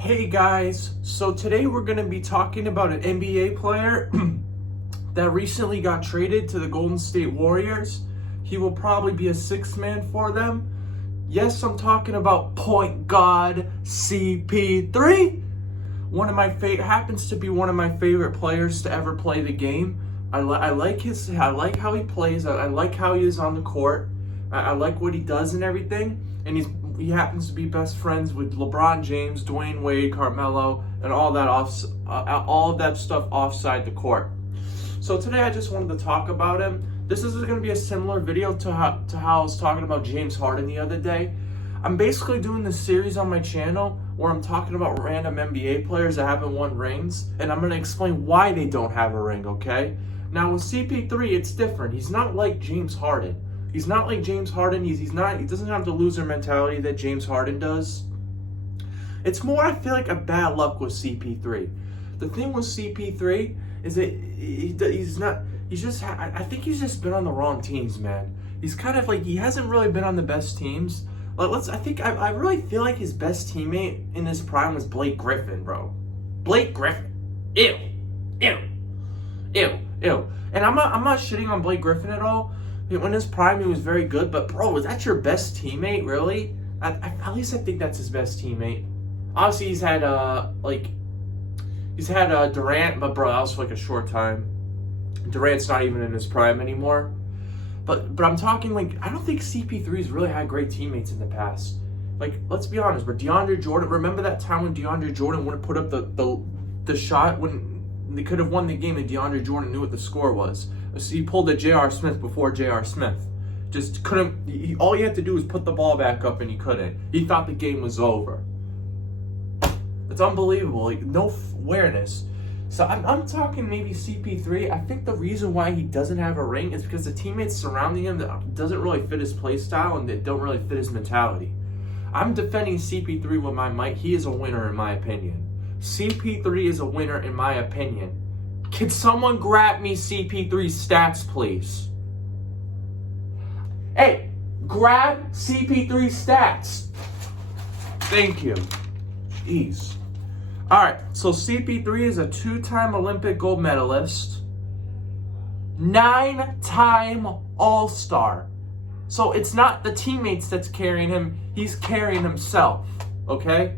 Hey guys, so today we're going to be talking about an NBA player that recently got traded to the Golden State Warriors. He will probably be a sixth man for them. Yes, I'm talking about point guard CP3. Happens to be one of my favorite players to ever play the game. I like how he plays. I like how he is on the court. I like what he does and everything. And he happens to be best friends with LeBron James, Dwayne Wade, Carmelo, and all of that stuff offside the court. So today I just wanted to talk about him. This is going to be a similar video to how I was talking about James Harden the other day. I'm basically doing this series on my channel where I'm talking about random NBA players that haven't won rings, and I'm going to explain why they don't have a ring, okay? Now with CP3, it's different. He's not like James Harden. He doesn't have the loser mentality that James Harden does. It's more, I feel like, a bad luck with CP3. The thing with CP3 is that I think he's just been on the wrong teams, man. He's kind of like, he hasn't really been on the best teams. I really feel like his best teammate in his prime was Blake Griffin, bro. Blake Griffin. Ew. And I'm not shitting on Blake Griffin at all. In his prime, he was very good, but bro, is that your best teammate, really? At least I think that's his best teammate. Obviously, he's had Durant, but bro, that was for like a short time. Durant's not even in his prime anymore. But I'm talking, like, I don't think CP3's really had great teammates in the past. Like, let's be honest, but DeAndre Jordan, remember that time when DeAndre Jordan wouldn't put up the shot when they could have won the game and DeAndre Jordan knew what the score was? So he pulled a J.R. Smith before J.R. Smith. Just couldn't. All he had to do was put the ball back up, and he couldn't. He thought the game was over. It's unbelievable. Like, no awareness. So I'm talking maybe CP3. I think the reason why he doesn't have a ring is because the teammates surrounding him that doesn't really fit his play style and that don't really fit his mentality. I'm defending CP3 with my mic. He is a winner in my opinion. CP3 is a winner in my opinion. Can someone grab me CP3's stats, please? Hey, grab CP3's stats. Thank you. Jeez. Alright, so CP3 is a 2-time Olympic gold medalist, 9-time All-Star. So it's not the teammates that's carrying him, he's carrying himself, okay?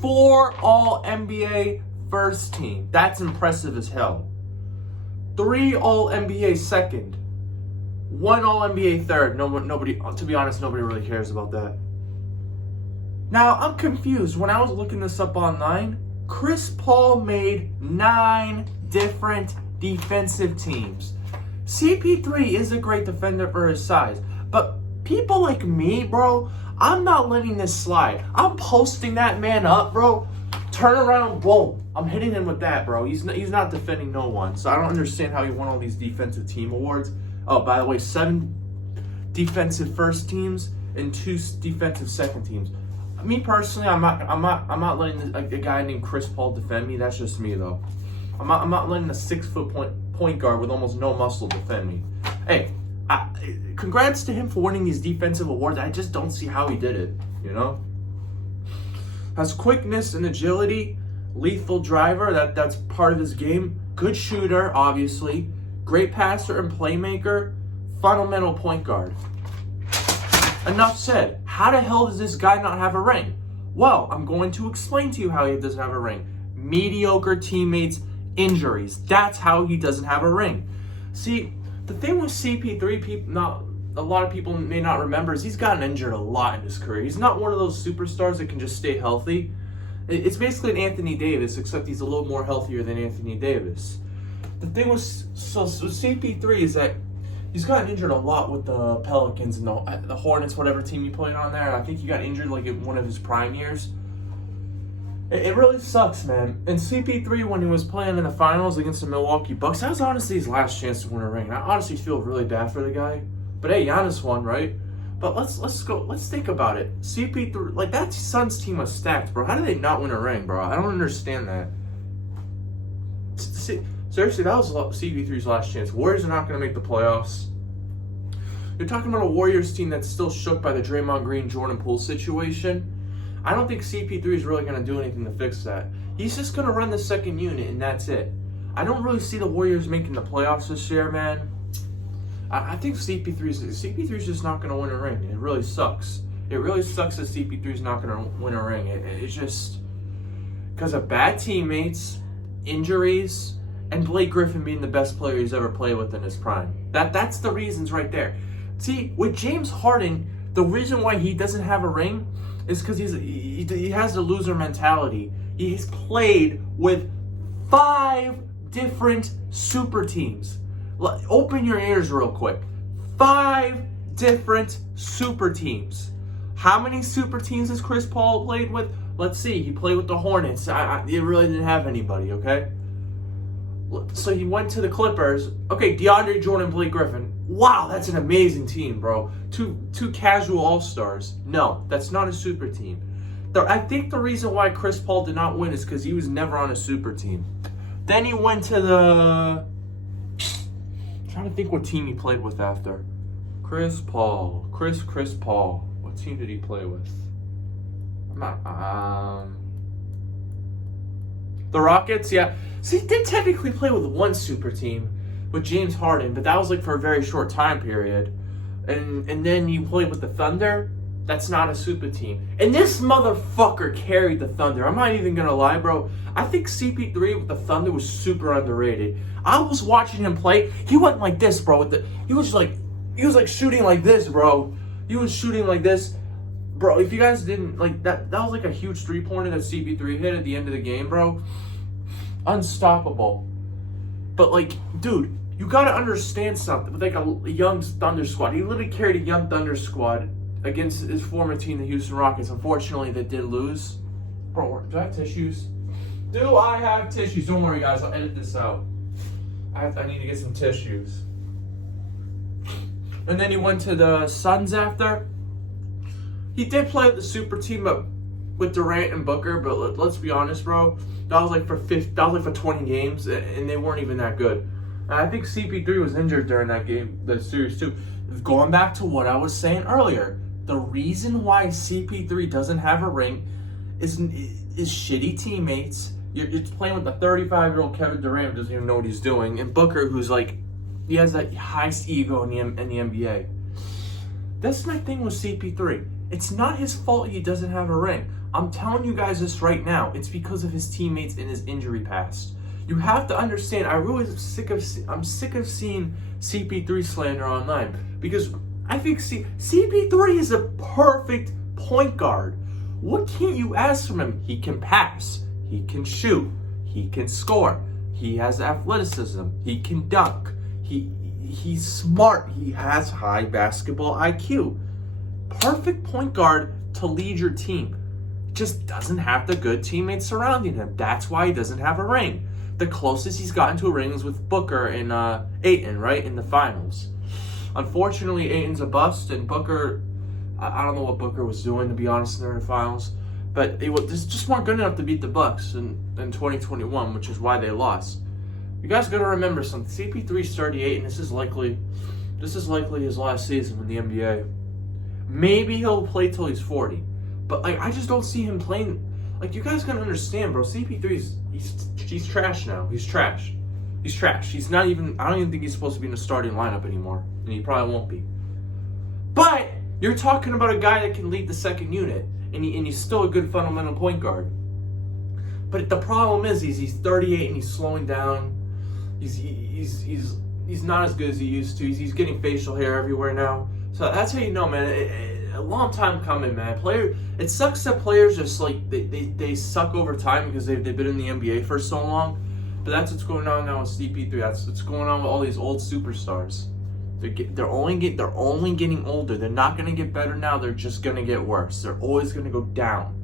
4 All-NBA first team. That's impressive as hell. 3 All-NBA second. 1 All-NBA third. Nobody, to be honest, nobody really cares about that. Now, I'm confused. When I was looking this up online, Chris Paul made 9 different defensive teams. CP3 is a great defender for his size, but people like me, bro, I'm not letting this slide. I'm posting that man up, bro. Turn around, boom. I'm hitting him with that, bro. He's not defending no one. So I don't understand how he won all these defensive team awards. Oh, by the way, 7 defensive first teams and 2 defensive second teams. Me personally, I'm not letting a guy named Chris Paul defend me. That's just me though. I'm not letting a 6-foot point guard with almost no muscle defend me. Hey, congrats to him for winning these defensive awards. I just don't see how he did it. You know, has quickness and agility, lethal driver. That's part of his game. Good shooter, obviously. Great passer and playmaker. Fundamental point guard. Enough said. How the hell does this guy not have a ring? Well, I'm going to explain to you how he doesn't have a ring. Mediocre teammates, injuries. That's how he doesn't have a ring. See, the thing with CP3, a lot of people may not remember, is he's gotten injured a lot in his career. He's not one of those superstars that can just stay healthy. It's basically an Anthony Davis, except he's a little more healthier than Anthony Davis. The thing with CP3 is that he's gotten injured a lot with the Pelicans and the Hornets, whatever team he played on there. I think he got injured like in one of his prime years. It really sucks, man. And CP3, when he was playing in the finals against the Milwaukee Bucks, that was honestly his last chance to win a ring. And I honestly feel really bad for the guy. But hey, Giannis won, right? But let's think about it. CP3, like, that Suns team was stacked, bro. How did they not win a ring, bro? I don't understand that. Seriously, that was CP3's last chance. Warriors are not going to make the playoffs. You're talking about a Warriors team that's still shook by the Draymond Green, Jordan Poole situation. I don't think CP3 is really going to do anything to fix that. He's just going to run the second unit, and that's it. I don't really see the Warriors making the playoffs this year, man. I think CP3 is just not going to win a ring. It really sucks. It really sucks that CP3 is not going to win a ring. It's just because of bad teammates, injuries, and Blake Griffin being the best player he's ever played with in his prime. That's the reasons right there. See, with James Harden, the reason why he doesn't have a ring is because he has the loser mentality. He's played with 5 different super teams. Open your ears real quick. 5 different super teams. How many super teams has Chris Paul played with? Let's see. He played with the Hornets. He really didn't have anybody, okay? So he went to the Clippers. Okay, DeAndre Jordan, Blake Griffin. Wow, that's an amazing team, bro. Two casual all-stars. No, that's not a super team. I think the reason why Chris Paul did not win is because he was never on a super team. Then he went to the... I'm trying to think what team he played with after. Chris Paul. Chris Paul. What team did he play with? The Rockets, yeah. See, he did technically play with one super team with James Harden, but that was like for a very short time period. And then you played with the Thunder. That's not a super team. And this motherfucker carried the Thunder. I'm not even gonna lie, bro. I think CP3 with the Thunder was super underrated. I was watching him play. He went like this, bro. He was like shooting like this, bro. He was shooting like this. Bro, if you guys didn't, like, that was like a huge three-pointer that CP3 hit at the end of the game, bro. Unstoppable. But, like, dude, you gotta understand something. With, like, a young Thunder squad. He literally carried a young Thunder squad against his former team, the Houston Rockets. Unfortunately, they did lose. Bro, do I have tissues? Do I have tissues? Don't worry, guys. I'll edit this out. I need to get some tissues. And then he went to the Suns after. He did play with the super team, but with Durant and Booker. But let's be honest, bro. That was like for 20 games, and they weren't even that good. And I think CP3 was injured during that game, the series too. Going back to what I was saying earlier, the reason why CP3 doesn't have a ring is shitty teammates. You're playing with the 35-year-old Kevin Durant who doesn't even know what he's doing, and Booker, who's like, he has that highest ego in the NBA. That's my thing with CP3. It's not his fault he doesn't have a ring. I'm telling you guys this right now. It's because of his teammates in his injury past. You have to understand. I'm sick of seeing CP3 slander online because I think CP3 is a perfect point guard. What can't you ask from him? He can pass. He can shoot. He can score. He has athleticism. He can dunk. He's smart. He has high basketball IQ. Perfect point guard to lead your team. Just doesn't have the good teammates surrounding him. That's why he doesn't have a ring. The closest he's gotten to a ring is with Booker and Ayton, right, in the finals. Unfortunately, Ayton's a bust, and Booker, I don't know what Booker was doing, to be honest, in the finals. But they just weren't good enough to beat the Bucks in 2021, which is why they lost. You guys got to remember something. CP3's 38, and this is likely his last season in the NBA. Maybe he'll play till he's 40, but like I just don't see him playing. Like you guys gotta understand, bro. CP3's he's trash now. He's trash. He's trash. He's not even. I don't even think he's supposed to be in the starting lineup anymore, and he probably won't be. But you're talking about a guy that can lead the second unit, and he's still a good fundamental point guard. But the problem is he's 38 and he's slowing down. He's not as good as he used to. He's getting facial hair everywhere now. So that's how you know, man. A long time coming, man. It sucks that players just like they suck over time because they've been in the NBA for so long. But that's what's going on now with CP3. That's what's going on with all these old superstars. They're only getting older. They're not gonna get better now. They're just gonna get worse. They're always gonna go down.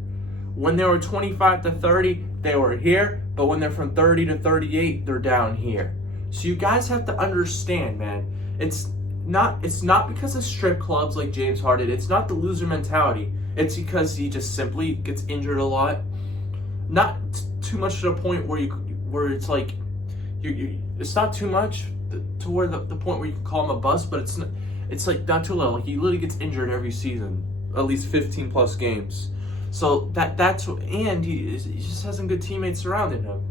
When they were 25 to 30, they were here. But when they're from 30 to 38, they're down here. So you guys have to understand, man. It's not because of strip clubs like James Harden. It's not the loser mentality. It's because he just simply gets injured a lot. Not too much to the point where it's like it's not too much to where the point where you can call him a bust, but it's like not too low. Like he literally gets injured every season, at least 15 plus games. So and he just has some good teammates surrounding him.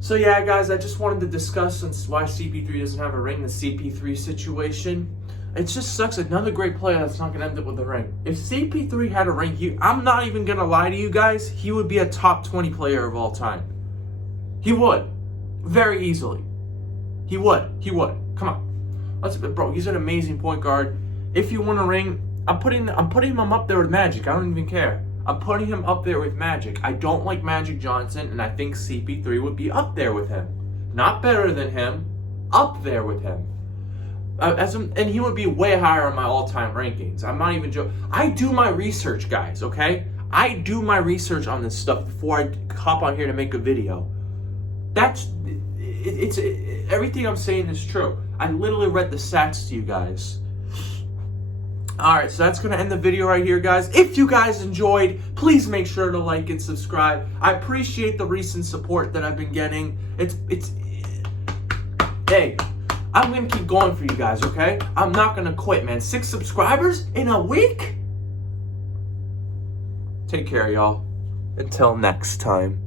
So yeah, guys, I just wanted to discuss why CP3 doesn't have a ring, the CP3 situation. It just sucks. Another great player that's not going to end up with a ring. If CP3 had a ring, I'm not even going to lie to you guys, he would be a top 20 player of all time. He would. Very easily. He would. Come on. Bro, he's an amazing point guard. If you want a ring, I'm putting him up there with Magic. I don't even care. I'm putting him up there with Magic. I don't like Magic Johnson, and I think CP3 would be up there with him. Not better than him, up there with him. And he would be way higher on my all-time rankings. I'm not even joking. I do my research, guys, okay? I do my research on this stuff before I hop on here to make a video. Everything I'm saying is true. I literally read the stats to you guys. Alright, so that's going to end the video right here, guys. If you guys enjoyed, please make sure to like and subscribe. I appreciate the recent support that I've been getting. Hey, I'm going to keep going for you guys, okay? I'm not going to quit, man. 6 subscribers in a week? Take care, y'all. Until next time.